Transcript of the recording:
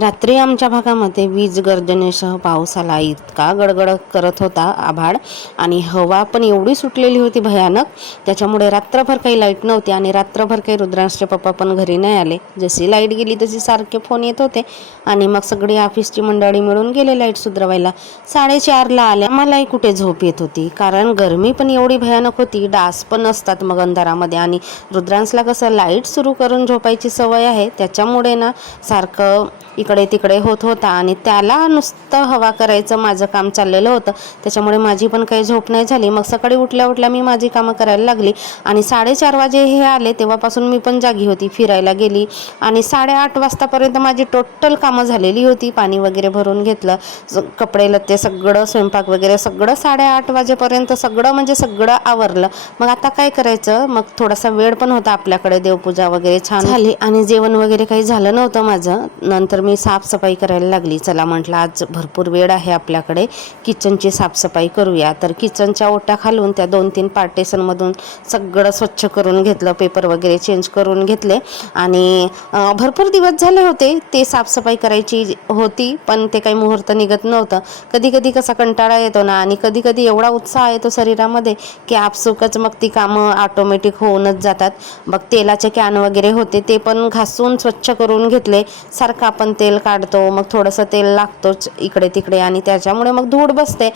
रात्री आमच्या भागामध्ये वीज गर्जनेसह पाऊस आला. इतका गडगड करत होता आभाळ आणि हवा पण एवढी सुटलेली होती भयानक. त्याच्यामुळे रात्रभर काही लाईट नव्हती आणि रात्रभर काही रुद्रांशचे पप्पा पण घरी नाही आले. जशी लाईट गेली तशी सारखे फोन येत होते आणि मग सगळी ऑफिसची मंडळी मिळून गेले लाईट सुधरवायला. 4:30ला आल्या. मलाही कुठे झोप येत होती, कारण गरमी पण एवढी भयानक होती. डास पण असतात मग अंधारामध्ये आणि रुद्रांशला कसं लाईट सुरू करून झोपायची सवय आहे, त्याच्यामुळे ना सारखं इकडे तिकडे होत होता आणि त्याला नुसतं हवा करायचं माझं काम चाललेलं होतं. त्याच्यामुळे माझी पण काही झोप नाही झाली. मग सकाळी उठल्या उठल्या मी माझी कामं करायला लागली आणि 4:30 वाजे हे आले तेव्हापासून मी पण जागी होती. फिरायला गेली आणि 8:30 वाजतापर्यंत माझी टोटल कामं झालेली होती. पाणी वगैरे भरून घेतलं, कपडे लत्ते सगळं, स्वयंपाक वगैरे सगळं 8:30 वाजेपर्यंत सगळं म्हणजे सगळं आवरलं. मग आता काय करायचं, मग थोडासा वेळ पण होता आपल्याकडे, देवपूजा वगैरे छान झाली आणि जेवण वगैरे काही झालं नव्हतं माझं. नंतर मी साफसफाई करायला लागली. चला म्हटलं आज भरपूर वेळ आहे आपल्याकडे, किचनची साफसफाई करूया. तर किचनच्या ओट्या खालून त्या 2-3 पार्टेशनमधून सगळं स्वच्छ करून घेतलं, पेपर वगैरे चेंज करून घेतले आणि भरपूर दिवस झाले होते ते साफसफाई करायची होती, पण ते काही मुहूर्त निघत नव्हतं. कधी कधी कसा कंटाळा येतो ना, आणि कधी कधी एवढा उत्साह येतो शरीरामध्ये की आपसुकच मग ती कामं ऑटोमॅटिक होऊनच जातात. मग तेलाचे कॅन वगैरे होते ते पण घासून स्वच्छ करून घेतले. सारखं आपण तेल काढतो, मग थोडंसं तेल लागतोच इकडे तिकडे आणि त्याच्यामुळे मग धूळ बसते.